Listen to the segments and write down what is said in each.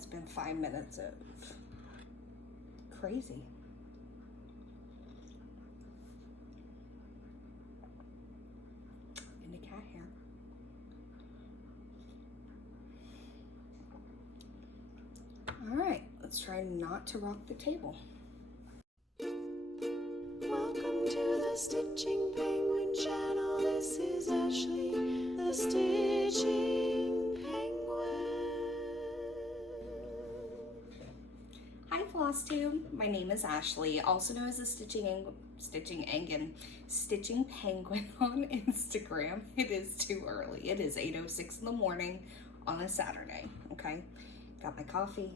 it's been 5 minutes of crazy. And the cat hair. All right, let's try not to rock the table. Welcome to the Stitching Penguin channel. This is Ashley, the Stitching Penguin. Hi Flosstube, my name is Ashley, also known as the Stitching Penguin on Instagram. It is too early. It is 8:06 in the morning on a Saturday, okay? Got my coffee.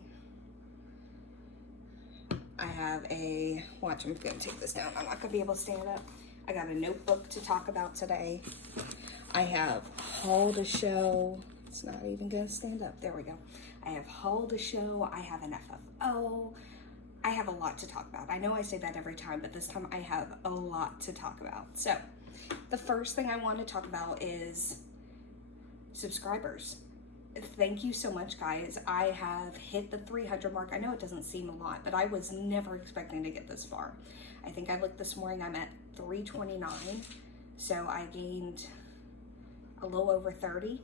I have watch, I'm gonna take this down. I'm not gonna be able to stand up. I got a notebook to talk about today. I have haul to show. It's not even gonna stand up. There we go. I have haul to show. I have an FFO. I have a lot to talk about. I know I say that every time, but this time I have a lot to talk about. So the first thing I want to talk about is subscribers. Thank you so much, guys. I have hit the 300 mark. I know it doesn't seem a lot, but I was never expecting to get this far. I think I looked this morning, I'm at 329. So I gained a little over 30.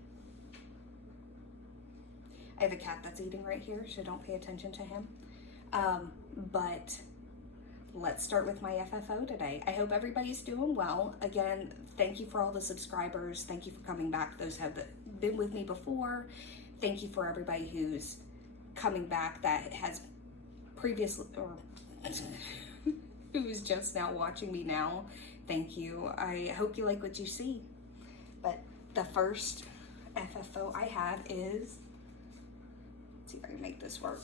I have a cat that's eating right here, so don't pay attention to him. But let's start with my FFO today. I hope everybody's doing well. Again, thank you for all the subscribers. Thank you for coming back. Those have been with me before. Thank you for everybody who's coming back that has previously, or who's just now watching me now. Thank you. I hope you like what you see. But the first FFO I have is, let's see if I can make this work.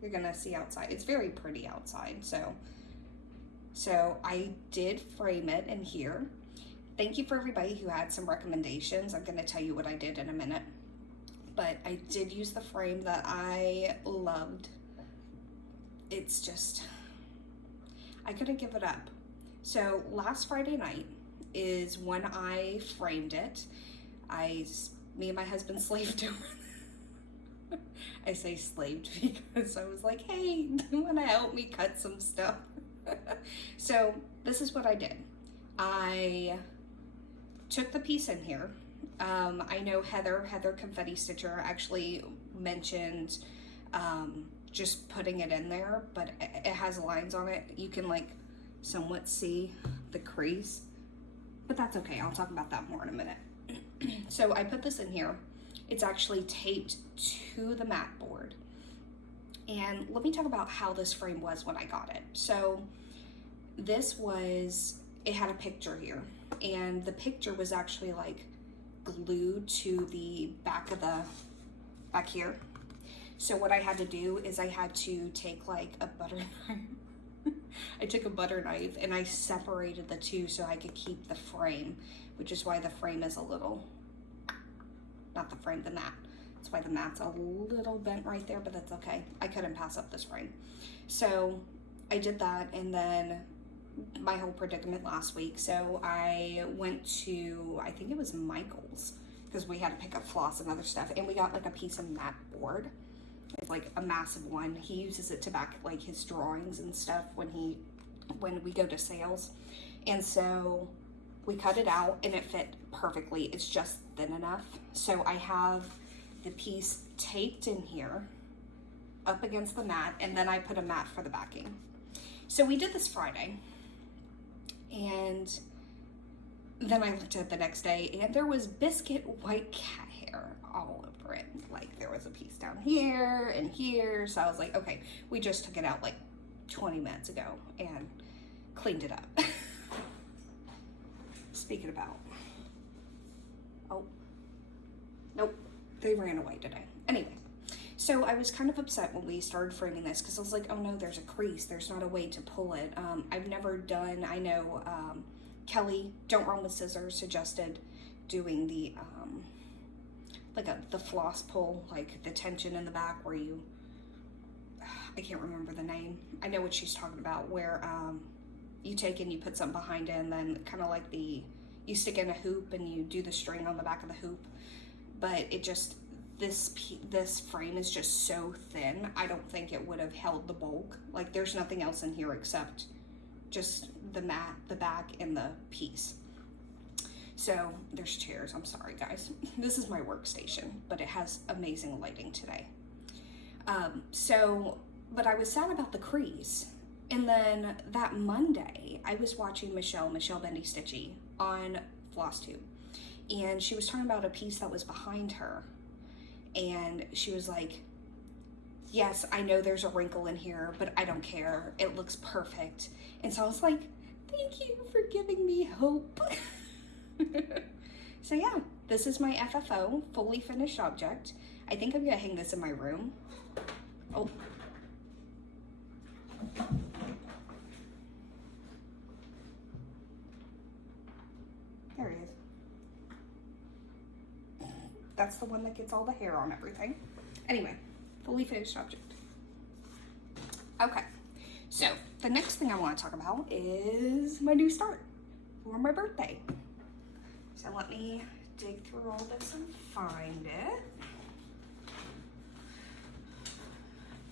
You're gonna see outside. It's very pretty outside, so I did frame it in here. Thank you for everybody who had some recommendations. I'm gonna tell you what I did in a minute, but I did use the frame that I loved. It's just, I couldn't give it up. So last Friday night is when I framed it. Me and my husband slaved over it. I say slaved because I was like, hey, do you want to help me cut some stuff? So this is what I did. I took the piece in here. I know Heather Confetti Stitcher actually mentioned just putting it in there, but it has lines on it. You can like somewhat see the crease, but that's okay. I'll talk about that more in a minute. So I put this in here. It's actually taped to the mat board. And let me talk about how this frame was when I got it. So this was, it had a picture here, and the picture was actually like glued to the back here. So what I had to do is I had to take like a butter knife. I took a butter knife and I separated the two so I could keep the frame, which is why the frame is a little, not the frame, the mat. That's why the mat's a little bent right there, but that's okay. I couldn't pass up this frame. So I did that, and then my whole predicament last week. So I went to, I think it was Michael's, because we had to pick up floss and other stuff, and we got like a piece of mat board. It's like a massive one. He uses it to back like his drawings and stuff when we go to sales. And so we cut it out and it fit perfectly. It's just thin enough. So I have the piece taped in here up against the mat, and then I put a mat for the backing. So we did this Friday, and then I looked at it the next day and there was biscuit white cat hair all over it. Like there was a piece down here and here. So I was like, okay, we just took it out like 20 minutes ago and cleaned it up. Speaking about, oh, nope, they ran away today. Anyway, so I was kind of upset when we started framing this because I was like, oh no, there's a crease. There's not a way to pull it. I've never done, I know Kelly, Don't Run With Scissors, suggested doing the, the floss pull, like the tension in the back where you, I can't remember the name. I know what she's talking about, where you take and you put something behind it, and then kind of like you stick in a hoop and you do the string on the back of the hoop. But it just, this frame is just so thin, I don't think it would have held the bulk. Like, there's nothing else in here except just the mat, the back, and the piece. So there's chairs. I'm sorry, guys. This is my workstation, but it has amazing lighting today. But I was sad about the crease. And then that Monday, I was watching Michelle Bendy Stitchy on Flosstube. And she was talking about a piece that was behind her. And she was like, yes, I know there's a wrinkle in here, but I don't care. It looks perfect. And so I was like, thank you for giving me hope. So yeah, this is my FFO, fully finished object. I think I'm gonna hang this in my room. Oh. There he is. That's the one that gets all the hair on everything. Anyway, fully finished object. Okay, so the next thing I want to talk about is my new start for my birthday. So let me dig through all this and find it.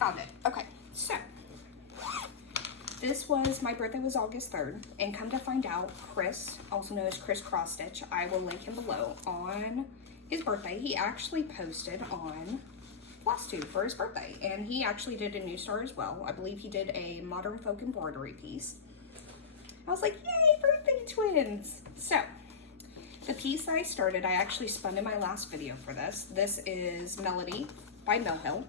Found it. Okay, so this was, my birthday was August 3rd, and come to find out, Chris, also known as Chris Cross Stitch, I will link him below, on his birthday, he actually posted on Flosstube for his birthday, and he actually did a new start as well. I believe he did a modern folk embroidery piece. I was like, yay, birthday twins! So, the piece that I started, I actually spun in my last video for this. This is Melody by Millhill.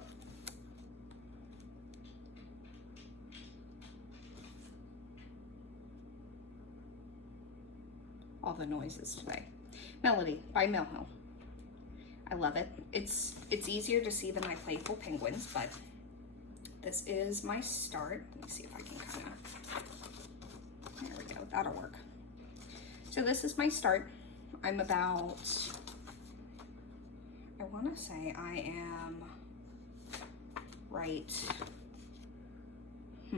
All the noises today. Melody by Millhill. I love it. It's easier to see than my playful penguins, but this is my start. Let me see if I can kind of, there we go, that'll work. So this is my start. I'm about, I want to say I am right, I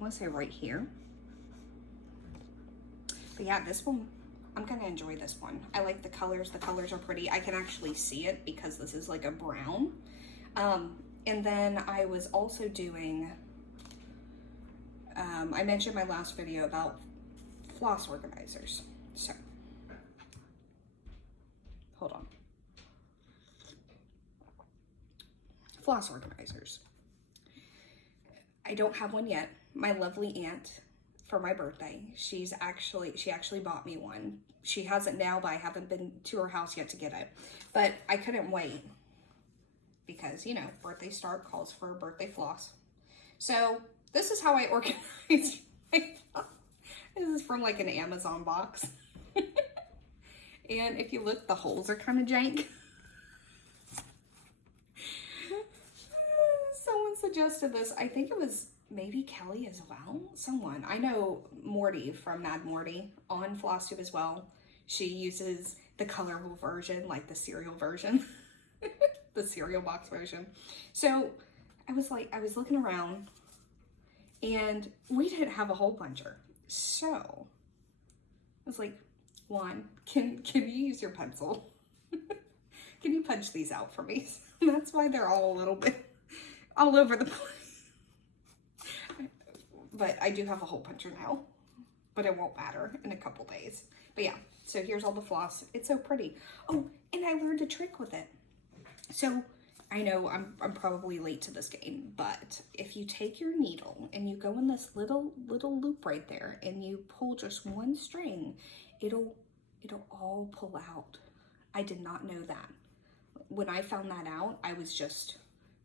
want to say right here. But yeah, this one, I'm gonna enjoy this one. I like the colors. The colors are pretty. I can actually see it because this is like a brown. And then I was also doing, I mentioned in my last video about floss organizers. So, hold on. Floss organizers. I don't have one yet. My lovely aunt, for my birthday, she actually bought me one. She has it now, but I haven't been to her house yet to get it. But I couldn't wait because, you know, birthday start calls for a birthday floss. So this is how I organize my floss. This is from like an Amazon box. And if you look, the holes are kind of jank. Someone suggested this. I think it was maybe Kelly as well. Someone. I know Morty from Mad Morty on Flosstube as well. She uses the colorful version, like the cereal version. The cereal box version. So I was looking around and we didn't have a hole puncher. So I was like, Juan, can you use your pencil? Can you punch these out for me? That's why they're all a little bit all over the place. But I do have a hole puncher now, but it won't matter in a couple days. But yeah, so here's all the floss. It's so pretty. Oh, and I learned a trick with it. So I know I'm probably late to this game, but if you take your needle and you go in this little loop right there and you pull just one string, it'll all pull out. I did not know that. When I found that out, I was just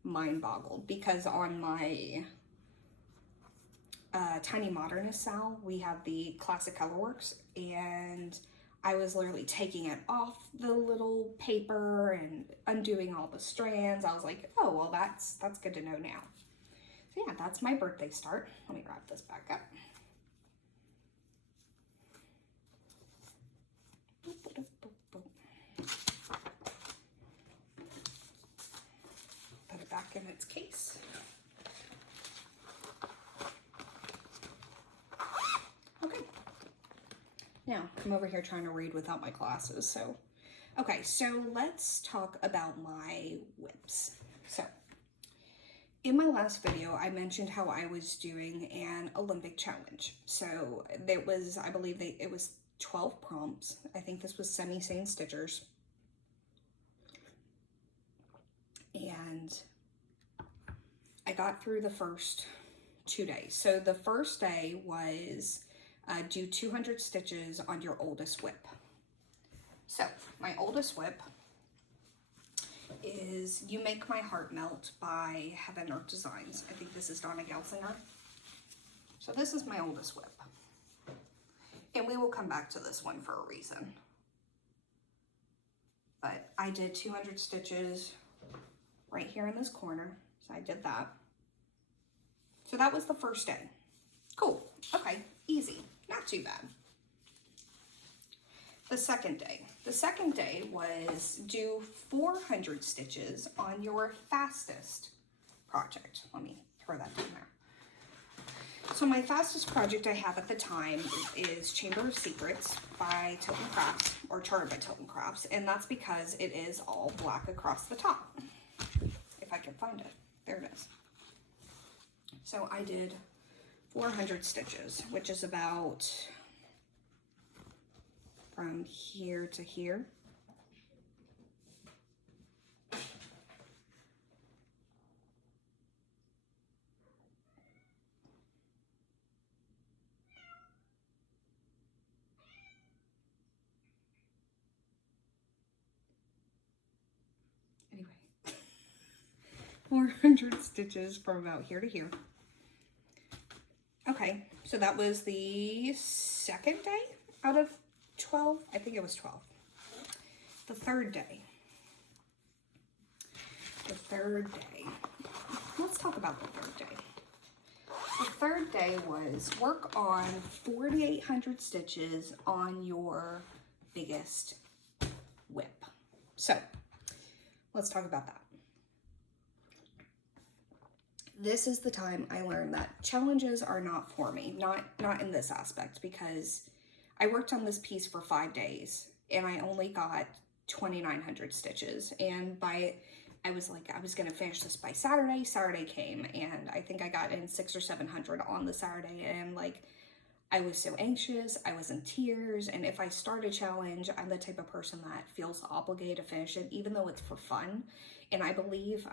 mind boggled because on my Tiny Modernist Sal, we have the Classic Colorworks, and I was literally taking it off the little paper and undoing all the strands. I was like, oh, well, that's good to know now. So yeah, that's my birthday start. Let me wrap this back up. Put it back in its case. Okay. Now, I'm over here trying to read without my glasses, so Okay, so let's talk about my whips. So, in my last video, I mentioned how I was doing an Olympic challenge. So, it was, I believe it was 12 prompts. I think this was semi-sane stitchers. And I got through the first 2 days. So, the first day was do 200 stitches on your oldest whip. So, my oldest whip is You Make My Heart Melt by Heaven Earth Designs. I think this is Donna Gelsinger. So this is my oldest whip. And we will come back to this one for a reason. But I did 200 stitches right here in this corner. So I did that. So that was the first day. Cool. Okay. Easy. Not too bad. The second day was do 400 stitches on your fastest project. Let me throw that down there. So my fastest project I have at the time is Chamber of Secrets by Tilton Crofts, or charted by Tilton Crofts, and that's because it is all black across the top. If I can find it. There it is. So I did 400 stitches, which is about from here to here. Anyway, 400 stitches from about here to here. Okay, so that was the second day out of 12. I think it was 12. The third day. Let's talk about the third day. The third day was work on 4,800 stitches on your biggest whip. So, let's talk about that. This is the time I learned that challenges are not for me, not in this aspect, because I worked on this piece for 5 days and I only got 2,900 stitches. And I was like, I was going to finish this by Saturday. Saturday came and I think I got in 600 or 700 on the Saturday. And like, I was so anxious. I was in tears. And if I start a challenge, I'm the type of person that feels obligated to finish it, even though it's for fun. And I believe,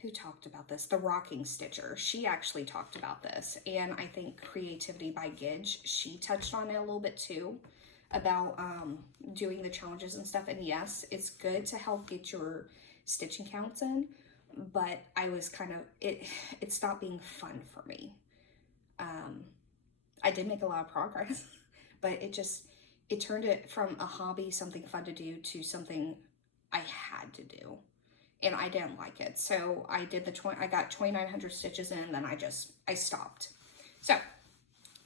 who talked about this? The Rocking Stitcher. She actually talked about this. And I think Creativity by Gidge, she touched on it a little bit too, about doing the challenges and stuff. And yes, it's good to help get your stitching counts in, but I was kind of, it stopped being fun for me. I did make a lot of progress, but it turned it from a hobby, something fun to do, to something I had to do. And I didn't like it. So I did I got 2,900 stitches in, then I stopped. So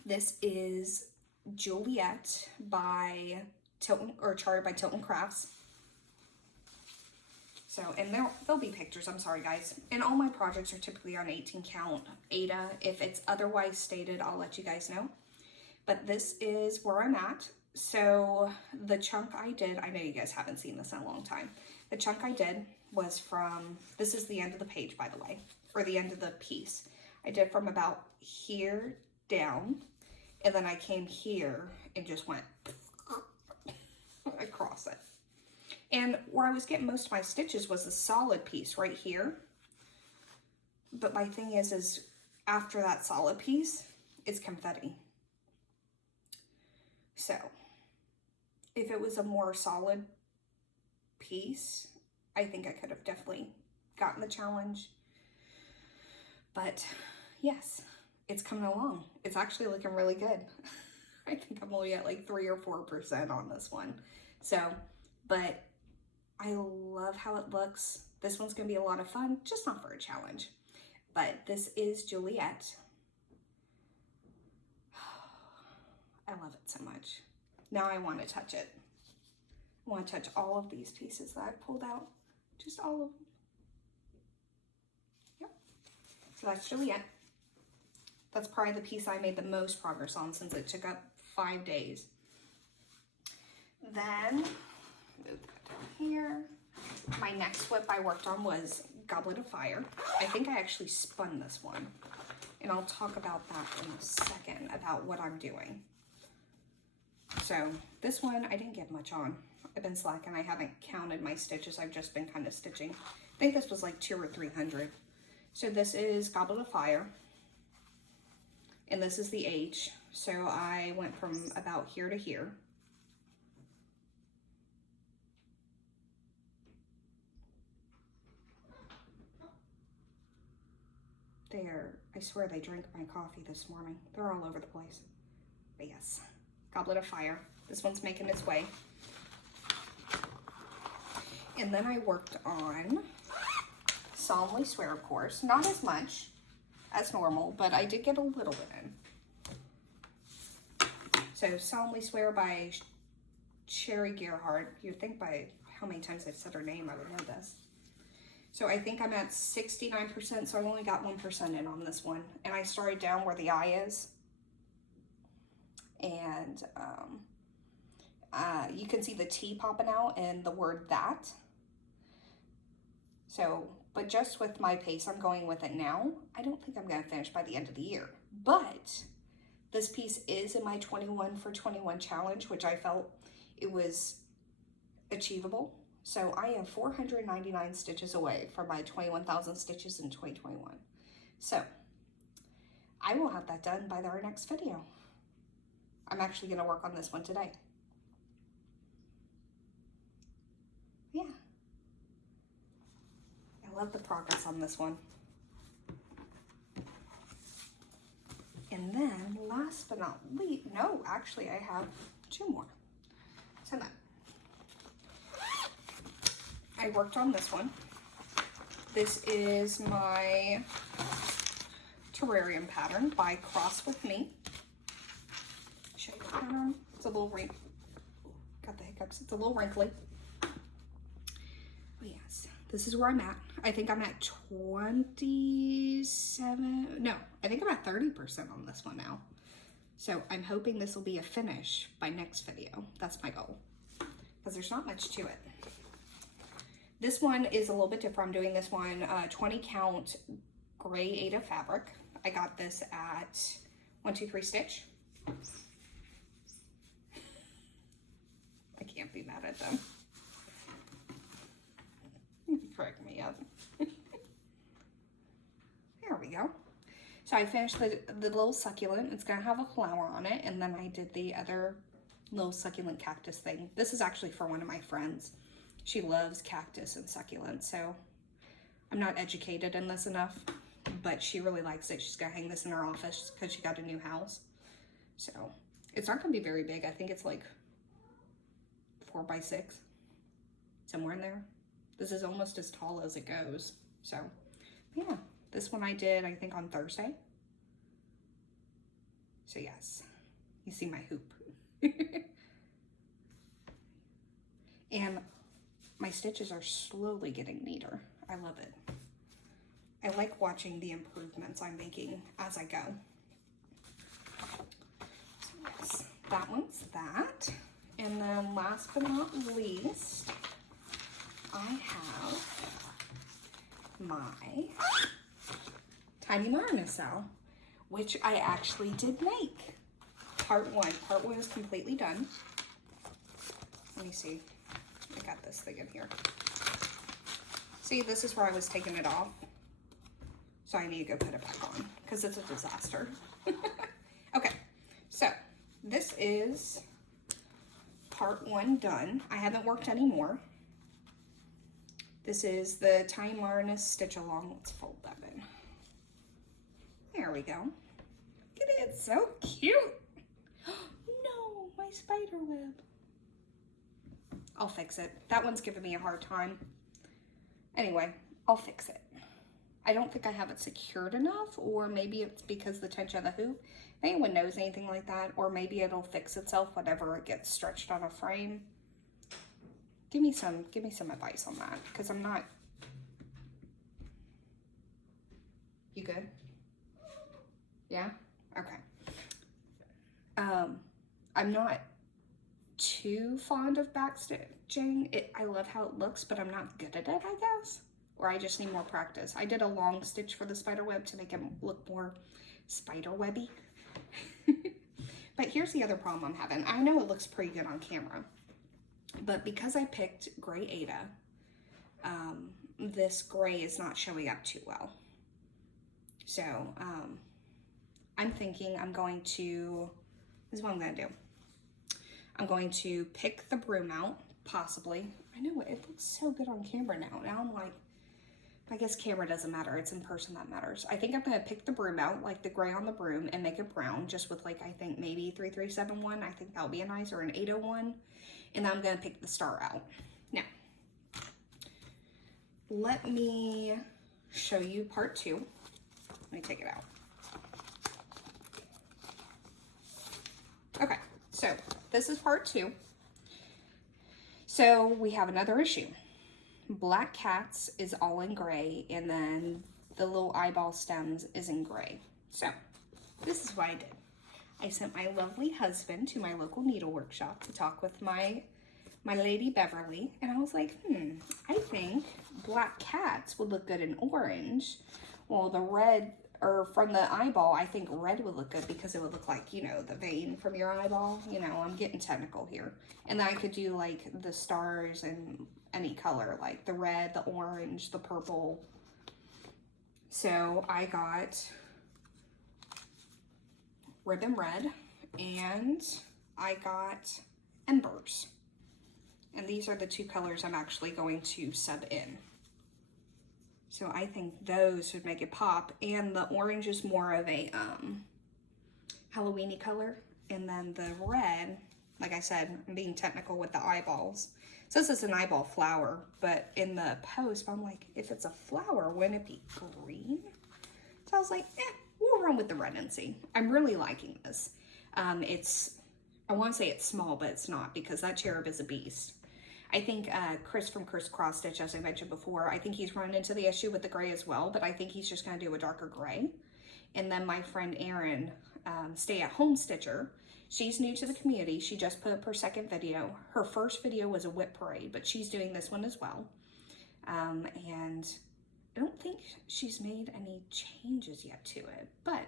this is Juliet by Tilton, or charted by Tilton Crofts. So, and there'll be pictures, I'm sorry guys. And all my projects are typically on 18 count Ada. If it's otherwise stated, I'll let you guys know. But this is where I'm at. So the chunk I did, I know you guys haven't seen this in a long time. The chunk I did was from, this is the end of the page, by the way, or the end of the piece. I did from about here down, and then I came here and just went across it. And where I was getting most of my stitches was a solid piece right here. But my thing is after that solid piece, it's confetti. So if it was a more solid piece, I think I could have definitely gotten the challenge. But yes, it's coming along. It's actually looking really good. I think I'm only at like 3 or 4% on this one. So, but I love how it looks. This one's gonna be a lot of fun, just not for a challenge. But this is Juliet. I love it so much. Now I want to touch it. I want to touch all of these pieces that I pulled out. Just all of them. Yep. So that's Juliet. That's probably the piece I made the most progress on since it took up 5 days. Then, move that down here. My next whip I worked on was Goblet of Fire. I think I actually spun this one. And I'll talk about that in a second, about what I'm doing. So, this one I didn't get much on. I've been slacking. I haven't counted my stitches. I've just been kind of stitching. I think this was like 200 or 300. So this is Goblet of Fire. And this is the H. So I went from about here to here. I swear they drank my coffee this morning. They're all over the place. But yes, Goblet of Fire. This one's making its way. And then I worked on Solemnly Swear, of course. Not as much as normal, but I did get a little bit in. So Solemnly Swear by Sherry Gerhardt. You'd think by how many times I've said her name I would know this. So I think I'm at 69%, so I only got 1% in on this one. And I started down where the I is. And you can see the T popping out and the word that. So, but just with my pace I'm going with it now, I don't think I'm going to finish by the end of the year. But this piece is in my 21 for 21 challenge, which I felt it was achievable. So I am 499 stitches away from my 21,000 stitches in 2021. So I will have that done by our next video. I'm actually going to work on this one today. Yeah. I love the progress on this one. And then last but not least, no, actually I have 2 more. So that. I worked on this one. This is my terrarium pattern by Cross With Me. Show you the pattern. It's a little wrinkly. Got the hiccups. It's a little wrinkly. But yes, this is where I'm at. I think I'm at 27. No, I think I'm at 30% on this one now. So I'm hoping this will be a finish by next video. That's my goal. Because there's not much to it. This one is a little bit different. I'm doing this one 20 count gray Aida fabric. I got this at 1-2-3 Stitch. I can't be mad at them. Crack me up. There we go. So I finished the little succulent. It's gonna have a flower on it, and then I did the other little succulent cactus thing. This is actually for one of my friends. She loves cactus and succulents, so I'm not educated in this enough, but she really likes it. She's gonna hang this in her office because she got a new house. So it's not gonna be very big. I think it's like 4x6, somewhere in there. This is almost as tall as it goes. So yeah, this one I did, I think, on Thursday. So yes, you see my hoop. And my stitches are slowly getting neater. I love it. I like watching the improvements I'm making as I go. So yes, that one's that. And then last but not least, I have my Tiny Marnacel, which I actually did make. Part 1. Part 1 is completely done. Let me see. I got this thing in here. See, this is where I was taking it off. So I need to go put it back on because it's a disaster. Okay, so this is part 1 done. I haven't worked any more. This is the Tiny Marnacel stitch along. Let's fold that in. There we go. Look at it, so cute. No, my spider web. I'll fix it. That one's giving me a hard time. Anyway, I'll fix it. I don't think I have it secured enough, or maybe it's because the tension of the hoop. If anyone knows anything like that, or maybe it'll fix itself whenever it gets stretched on a frame. Give me some advice on that, because I'm not. You good? Yeah? Okay. I'm not too fond of backstitching. I love how it looks, but I'm not good at it, I guess. Or I just need more practice. I did a long stitch for the spider web to make it look more spider webby. But here's the other problem I'm having. I know it looks pretty good on camera, but because I picked gray Ada, this gray is not showing up too well. So I'm thinking I'm going to, this is what I'm going to do. I'm going to pick the broom out, possibly. I know it looks so good on camera now. Now I'm like, I guess camera doesn't matter. It's in person that matters. I think I'm going to pick the broom out, like the gray on the broom, and make it brown, just with like, I think maybe 3371. I think that'll be a nice, or an 801. And then I'm going to pick the star out. Now, let me show you part 2. Let me take it out. Okay, so this is part 2. So we have another issue. Black Cats is all in gray, and then the little eyeball stems is in gray. So this is what I did. I sent my lovely husband to my local needle workshop to talk with my lady Beverly, and I was like, I think Black Cats would look good in orange. Well, the red, or from the eyeball, I think red would look good because it would look like, you know, the vein from your eyeball. You know, I'm getting technical here. And then I could do like the stars and any color, like the red, the orange, the purple. So I got Ribbon Red, and I got Embers. And these are the 2 colors I'm actually going to sub in. So I think those would make it pop. And the orange is more of a Halloween-y color. And then the red, like I said, I'm being technical with the eyeballs. So this is an eyeball flower, but in the post, I'm like, if it's a flower, wouldn't it be green? So I was like, we'll run with the red and see. I'm really liking this. I want to say it's small, but it's not, because that cherub is a beast. I think Chris from Chris Cross Stitch, as I mentioned before, I think he's run into the issue with the gray as well, but I think he's just going to do a darker gray. And then my friend Erin, stay-at-home stitcher, she's new to the community. She just put up her 2nd video. Her first video was a whip parade, but she's doing this one as well. And I don't think she's made any changes yet to it, but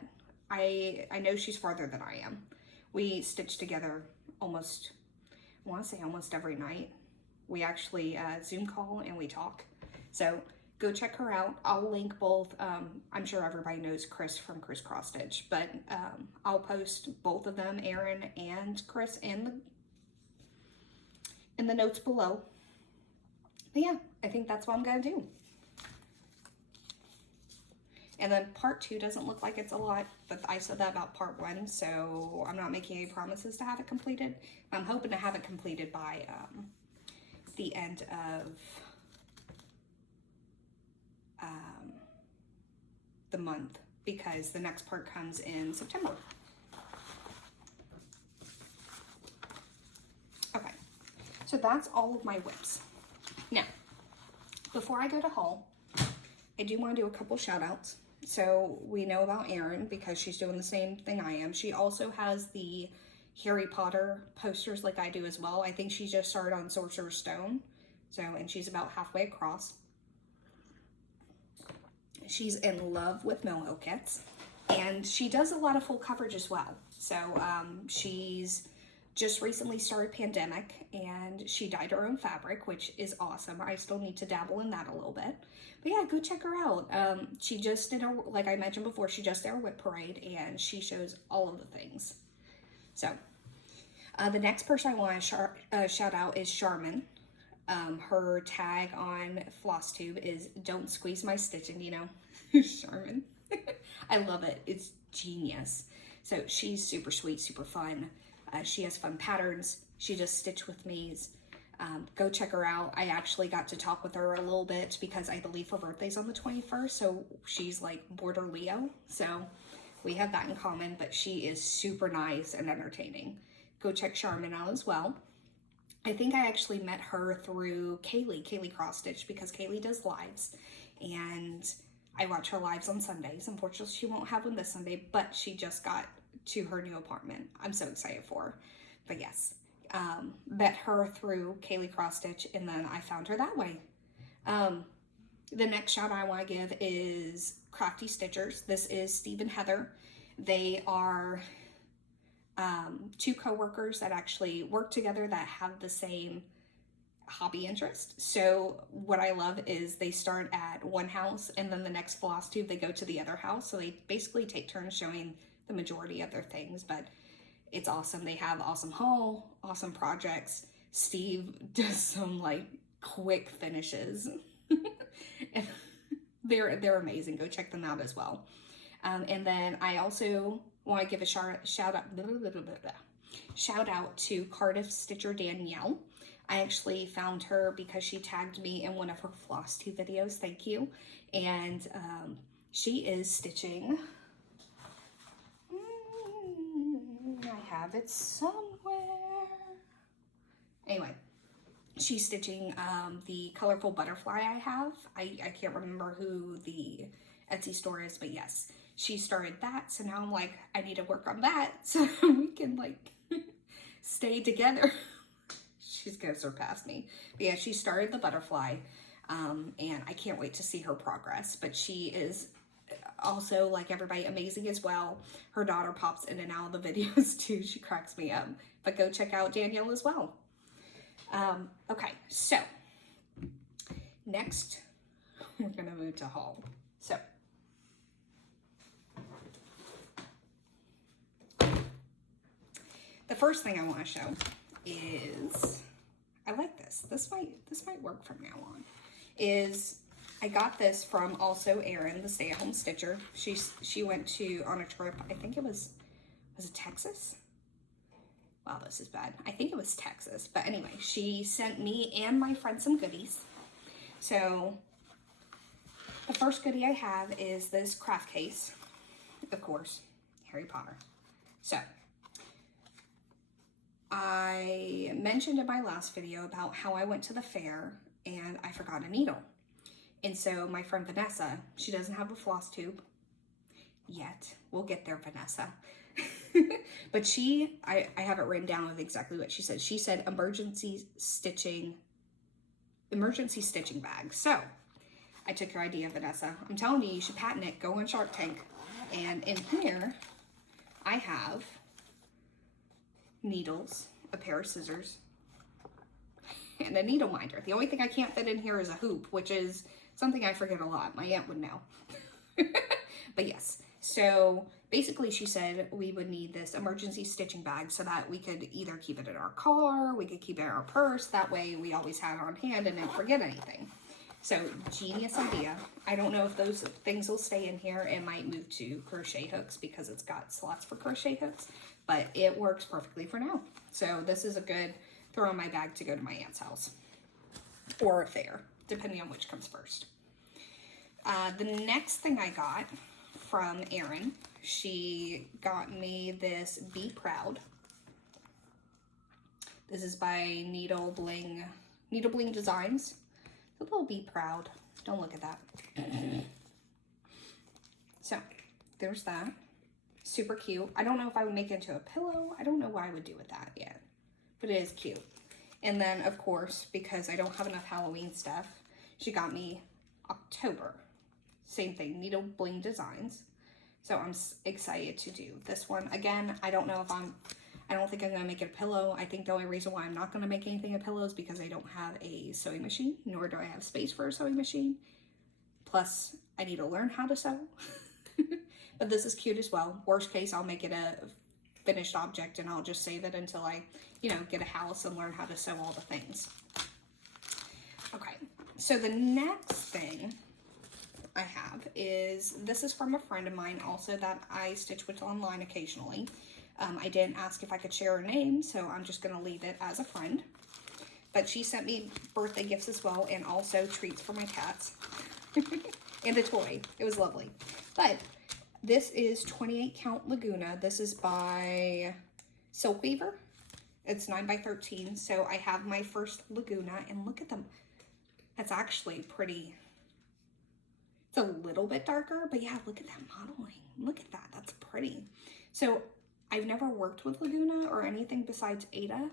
I know she's farther than I am. We stitch together almost, I want to say almost every night. We actually Zoom call and we talk. So go check her out. I'll link both. I'm sure everybody knows Chris from Chris Cross Stitch, but I'll post both of them, Erin and Chris, in the notes below. But yeah, I think that's what I'm gonna do. And then part 2 doesn't look like it's a lot, but I said that about part 1, so I'm not making any promises to have it completed. I'm hoping to have it completed by the end of the month, because the next part comes in September. Okay, so that's all of my whips. Now, before I go to haul, I do want to do a couple shout outs. So we know about Erin because she's doing the same thing I am. She also has the Harry Potter posters like I do as well. I think she just started on Sorcerer's Stone. So, and she's about halfway across. She's in love with Moho kits, and she does a lot of full coverage as well. So she's just recently started Pandemic, and she dyed her own fabric, which is awesome. I still need to dabble in that a little bit. But yeah, go check her out. She just did, like I mentioned before, she just did her whip parade, and she shows all of the things. So the next person I want to shout out is Charmin. Her tag on Flosstube is "Don't squeeze my stitching," you know, Charmin. I love it. It's genius. So she's super sweet, super fun. She has fun patterns. She does stitch with me's. Go check her out. I actually got to talk with her a little bit because I believe her birthday's on the 21st. So she's like border Leo. So we have that in common, but she is super nice and entertaining. Go check Charmin out as well. I think I actually met her through Kaylee Cross Stitch, because Kaylee does lives, and I watch her lives on Sundays. Unfortunately, she won't have one this Sunday, but she just got to her new apartment. I'm so excited for her. But yes, Met her through Kaylee Cross Stitch, and then I found her that way. The next shout I want to give is Crafty Stitchers. This is Steve and Heather. They are two co-workers that actually work together that have the same hobby interest. So what I love is they start at one house, and then the next floss tube they go to the other house. So they basically take turns showing the majority of their things, but it's awesome. They have awesome haul, awesome projects. Steve does some like quick finishes. And they're amazing. Go check them out as well. And then I also want to give a shout out to Cardiff Stitcher Danielle. I actually found her because she tagged me in one of her Flosstube videos. Thank you. And she is stitching. I have it somewhere. Anyway, she's stitching the colorful butterfly I have. I can't remember who the Etsy store is, but yes, she started that. So now I'm like, I need to work on that so we can like stay together. She's gonna surpass me. But yeah, she started the butterfly, and I can't wait to see her progress. But she is also, like everybody, amazing as well. Her daughter pops in and out of the videos too. She cracks me up. But go check out Danielle as well. Okay, so next we're gonna move to haul. So the first thing I want to show is, I like this. This might work from now on. Is I got this from also Erin, the stay-at-home stitcher. She went on a trip. I think it was it Texas? Wow, this is bad. I think it was Texas. But anyway, she sent me and my friend some goodies. So the first goodie I have is this craft case. Of course, Harry Potter. So I mentioned in my last video about how I went to the fair and I forgot a needle. And so my friend Vanessa, she doesn't have a floss tube yet. We'll get there, Vanessa. But I have it written down with exactly what she said. She said emergency stitching bag. So I took your idea, Vanessa. I'm telling you, you should patent it. Go on Shark Tank. And in here, I have needles, a pair of scissors, and a needle minder. The only thing I can't fit in here is a hoop, which is something I forget a lot. My aunt would know. But yes, so basically she said we would need this emergency stitching bag so that we could either keep it in our car, we could keep it in our purse. That way we always had it on hand and didn't forget anything. So genius idea. I don't know if those things will stay in here. It might move to crochet hooks because it's got slots for crochet hooks, but it works perfectly for now. So this is a good throw in my bag to go to my aunt's house or a fair, depending on which comes first. The next thing I got from Erin, she got me this Be Proud. This is by Needle Bling Designs. A little Be Proud. Don't look at that. So there's that. Super cute. I don't know if I would make it into a pillow. I don't know what I would do with that yet, but it is cute. And then of course, because I don't have enough Halloween stuff, she got me October. Same thing, Needle Bling Designs. So I'm excited to do this one. Again, I don't think I'm gonna make it a pillow. I think the only reason why I'm not gonna make anything a pillow is because I don't have a sewing machine, nor do I have space for a sewing machine. Plus, I need to learn how to sew. But this is cute as well. Worst case, I'll make it a finished object and I'll just save it until I, get a house and learn how to sew all the things. Okay, so the next thing I have is, this is from a friend of mine also that I stitch with online occasionally. I didn't ask if I could share her name, so I'm just going to leave it as a friend. But she sent me birthday gifts as well, and also treats for my cats. And a toy. It was lovely. But this is 28 Count Laguna. This is by Silk Weaver. It's 9x13, so I have my first Laguna, and look at them. That's actually pretty. It's a little bit darker, but yeah, look at that modeling. Look at that. That's pretty. So I've never worked with Laguna or anything besides Ada.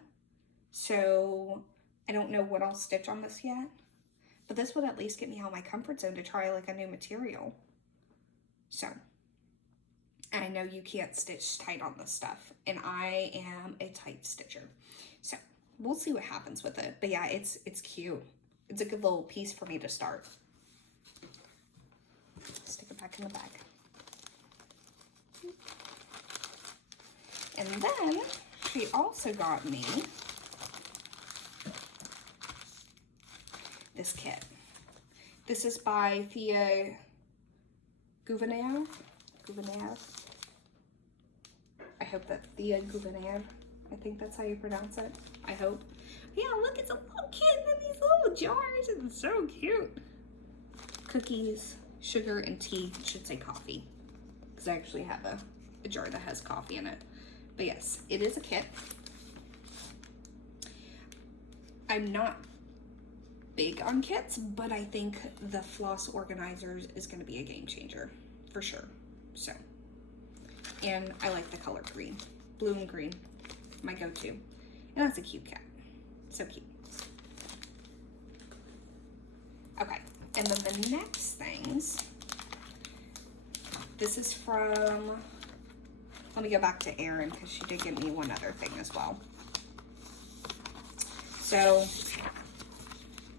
So I don't know what I'll stitch on this yet, but this would at least get me out of my comfort zone to try like a new material. So, and I know you can't stitch tight on this stuff, and I am a tight stitcher. So we'll see what happens with it. But yeah, it's cute. It's a good little piece for me to start. Stick it back in the bag. And then she also got me this kit. This is by Thea Gouvenaire. I hope that Thea Gouvenaire. I think that's how you pronounce it. I hope. Yeah, look, it's a little kit in these little jars. It's so cute. Cookies, sugar, and tea. It should say coffee, because I actually have a jar that has coffee in it. But yes, it is a kit. I'm not big on kits, but I think the floss organizers is going to be a game changer for sure. So, and I like the color green, blue and green, my go-to. And that's a cute cat, so cute. Okay, and then the next things, this is from, let me go back to Erin because she did give me one other thing as well. So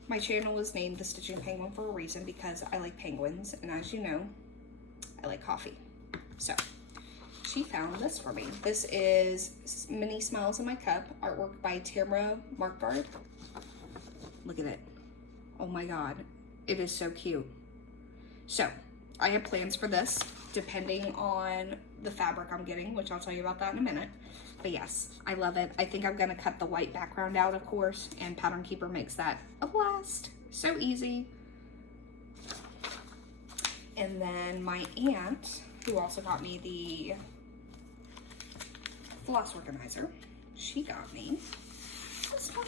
my channel is named The Stitching Penguin for a reason, because I like penguins, and as you know, I like coffee. So she found this for me. This is Mini Smiles in My Cup, artwork by Tamara Markgard. Look at it. Oh my God, it is so cute. So I have plans for this depending on the fabric I'm getting, which I'll tell you about that in a minute. But yes, I love it. I think I'm gonna cut the white background out, of course, and Pattern Keeper makes that a blast. So easy. And then my aunt, who also got me the floss organizer, she got me this one.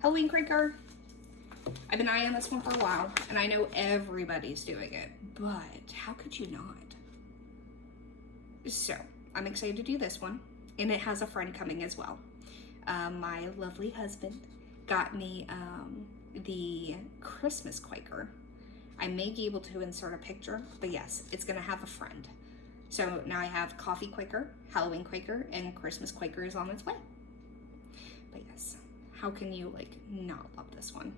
Halloween Cricker. I've been eyeing this one for a while, and I know everybody's doing it, but how could you not? So I'm excited to do this one, and it has a friend coming as well. My lovely husband got me the Christmas Quaker. I may be able to insert a picture, but yes, it's gonna have a friend. So now I have Coffee Quaker, Halloween Quaker, and Christmas Quaker is on its way. But yes, how can you like not love this one?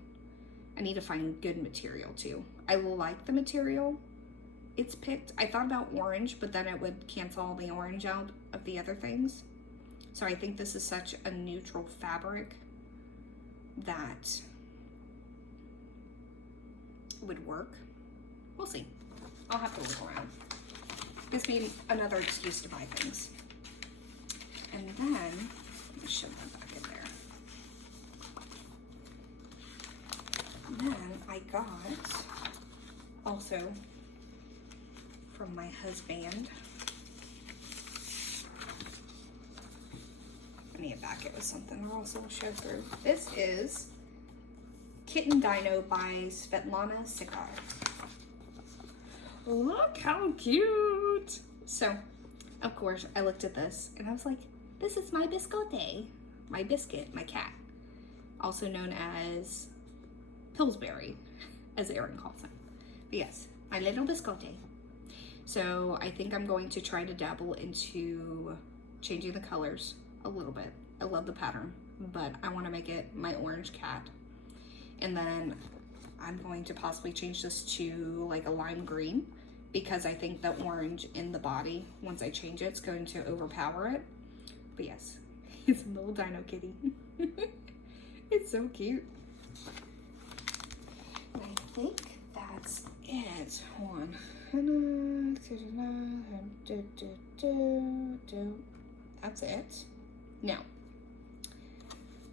I need to find good material too. I like the material it's picked. I thought about orange, but then it would cancel all the orange out of the other things. So I think this is such a neutral fabric that would work. We'll see. I'll have to look around. Gives me another excuse to buy things. And then, let me shove that back in there. And then I got, also from my husband, I need to back it with something or else it'll show through. This is Kitten Dino by Svetlana Sikar. Look how cute! So, of course, I looked at this and I was like, this is my biscotte. My biscuit, my cat. Also known as Pillsbury, as Erin calls him. But yes, my little biscotte. So I think I'm going to try to dabble into changing the colors a little bit. I love the pattern, but I want to make it my orange cat. And then I'm going to possibly change this to like a lime green, because I think the orange in the body, once I change it, it's going to overpower it. But yes, it's a little dino kitty. It's so cute. And I think that's it. Hold on. That's it. Now,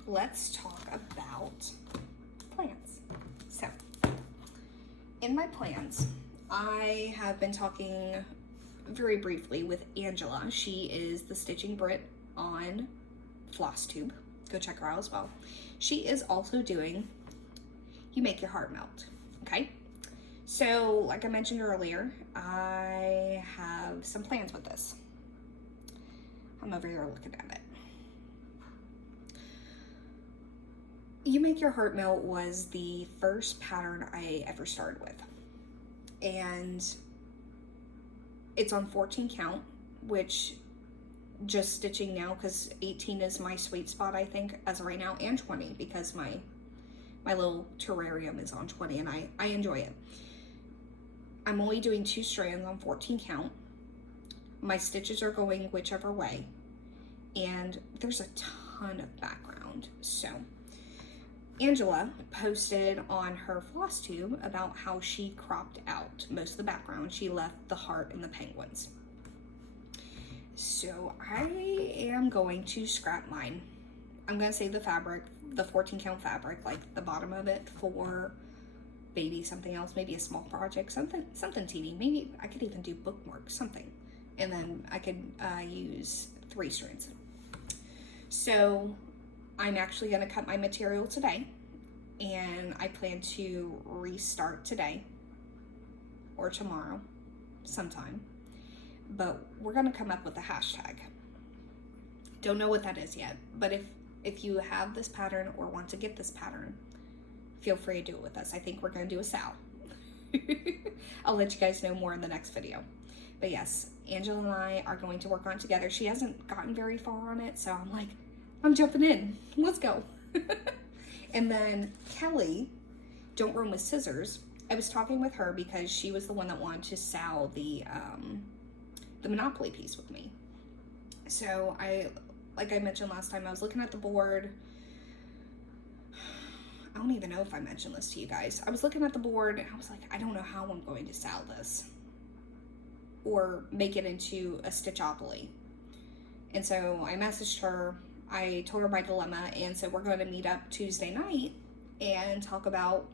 let's talk about plans. So, in my plans, I have been talking very briefly with Angela. She is the Stitching Brit on Flosstube. Go check her out as well. She is also doing You Make Your Heart Melt, okay? So, like I mentioned earlier, I have some plans with this. I'm over here looking at it. You Make Your Heart Melt was the first pattern I ever started with. And it's on 14 count, which just stitching now, because 18 is my sweet spot, I think, as of right now, and 20, because my little terrarium is on 20, and I enjoy it. I'm only doing 2 strands on 14 count. My stitches are going whichever way, and there's a ton of background. So Angela posted on her Flosstube about how she cropped out most of the background. She left the heart and the penguins. So I am going to scrap mine. I'm going to save the fabric, the 14 count fabric, like the bottom of it, for maybe something else, maybe a small project, something teeny. Maybe I could even do bookmarks, something. And then I could use 3 strands. So I'm actually going to cut my material today, and I plan to restart today or tomorrow sometime. But we're going to come up with a hashtag. Don't know what that is yet, but if you have this pattern or want to get this pattern, feel free to do it with us. I think we're going to do a Sal. I'll let you guys know more in the next video. But yes, Angela and I are going to work on it together. She hasn't gotten very far on it, so I'm like, I'm jumping in. Let's go. And then Kelly, Don't Run with Scissors. I was talking with her because she was the one that wanted to Sal the Monopoly piece with me. So like I mentioned last time, I was looking at the board. I don't even know if I mentioned this to you guys. I was looking at the board and I was like, I don't know how I'm going to Sal this or make it into a Stitchopoly. And so I messaged her. I told her my dilemma and said we're going to meet up Tuesday night and talk about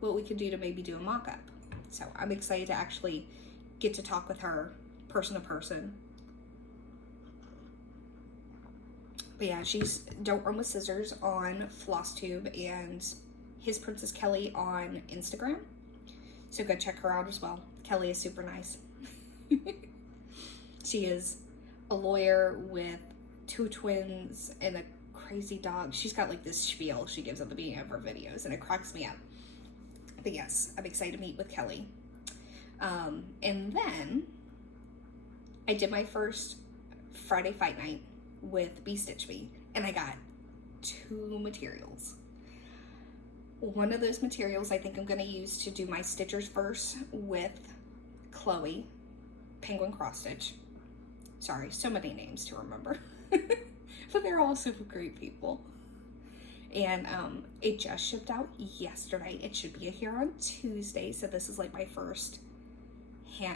what we could do to maybe do a mock-up. So I'm excited to actually get to talk with her person to person. But yeah, she's Don't Run with Scissors on Flosstube and His Princess Kelly on Instagram. So go check her out as well. Kelly is super nice. She is a lawyer with 2 twins and a crazy dog. She's got like this spiel she gives at the beginning of her videos, and it cracks me up. But yes, I'm excited to meet with Kelly. And then I did my first Friday Fight Night with Bee Stitch Me, and I got 2 materials. One of those materials I think I'm going to use to do my Stitchers verse with Chloe, Penguin Cross Stitch. Sorry, so many names to remember. But they're all super great people. And it just shipped out yesterday. It should be here on Tuesday. So this is like my first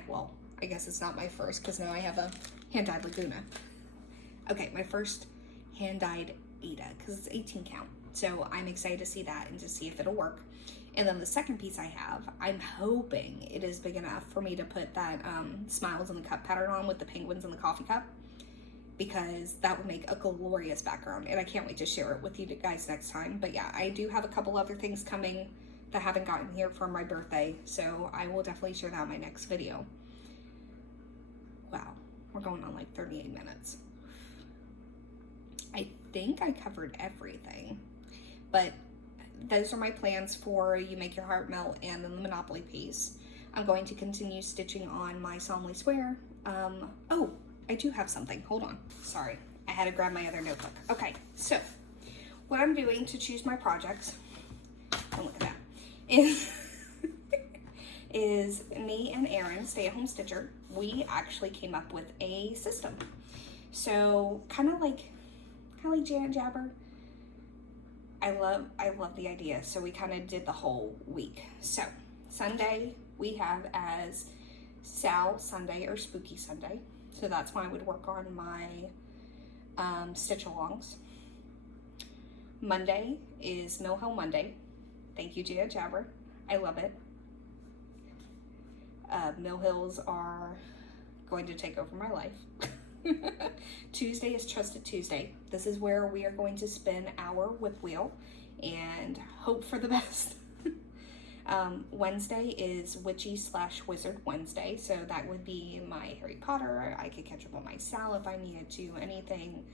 well, I guess it's not my first because now I have a hand-dyed Laguna. Okay, my first hand-dyed Ada because it's 18 count. So I'm excited to see that and to see if it'll work. And then the second piece I have, I'm hoping it is big enough for me to put that Smiles in the Cup pattern on with the penguins in the coffee cup, because that would make a glorious background, and I can't wait to share it with you guys next time. But yeah, I do have a couple other things coming that haven't gotten here for my birthday, so I will definitely share that in my next video. Wow, we're going on like 38 minutes. I think I covered everything, but those are my plans for You Make Your Heart Melt and then the Monopoly piece. I'm going to continue stitching on my Solemnly Swear. Oh, I do have something. Hold on. Sorry. I had to grab my other notebook. Okay, so what I'm doing to choose my projects, don't look at that, is me and Erin, Stay-at-Home Stitcher, we actually came up with a system. So kind of like Janet Jabber. I love the idea. So we kind of did the whole week. So Sunday we have as Sal Sunday or Spooky Sunday. So that's when I would work on my stitch alongs. Monday is Mill Hill Monday. Thank you, Janet Jabber. I love it. Mill Hills are going to take over my life. Tuesday is Trusted Tuesday. This is where we are going to spin our whip wheel and hope for the best. Wednesday is Witchy/Wizard Wednesday, so that would be my Harry Potter. I could catch up on my Sal if I needed to, anything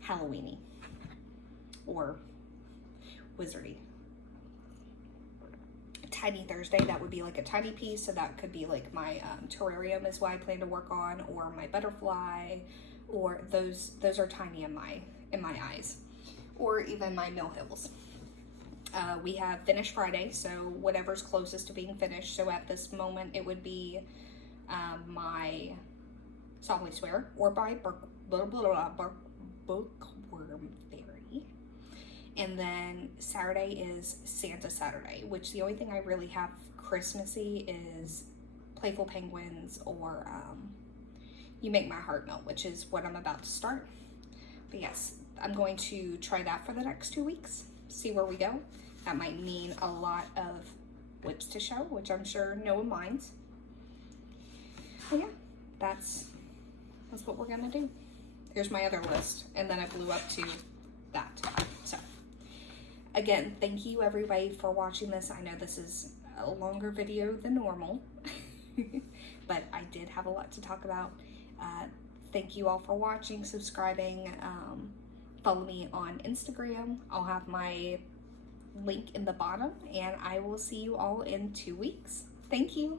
Halloween-y or wizardy. Tiny Thursday, that would be like a tiny piece, so that could be like my terrarium is what I plan to work on, or my butterfly, or those are tiny in my eyes, or even my mill hills. We have Finish Friday, so whatever's closest to being finished. So at this moment, it would be my solemnly swear, or by Bookworm Fairy. And then Saturday is Santa Saturday, which the only thing I really have Christmassy is Playful Penguins, or You Make My Heart Melt, which is what I'm about to start. But yes, I'm going to try that for the next 2 weeks, see where we go. That might mean a lot of whips to show, which I'm sure no one minds. But yeah, that's what we're gonna do. Here's my other list, and then I blew up to that. So again, thank you everybody for watching this. I know this is a longer video than normal, but I did have a lot to talk about. Thank you all for watching, subscribing, follow me on Instagram. I'll have my link in the bottom, and I will see you all in 2 weeks. Thank you.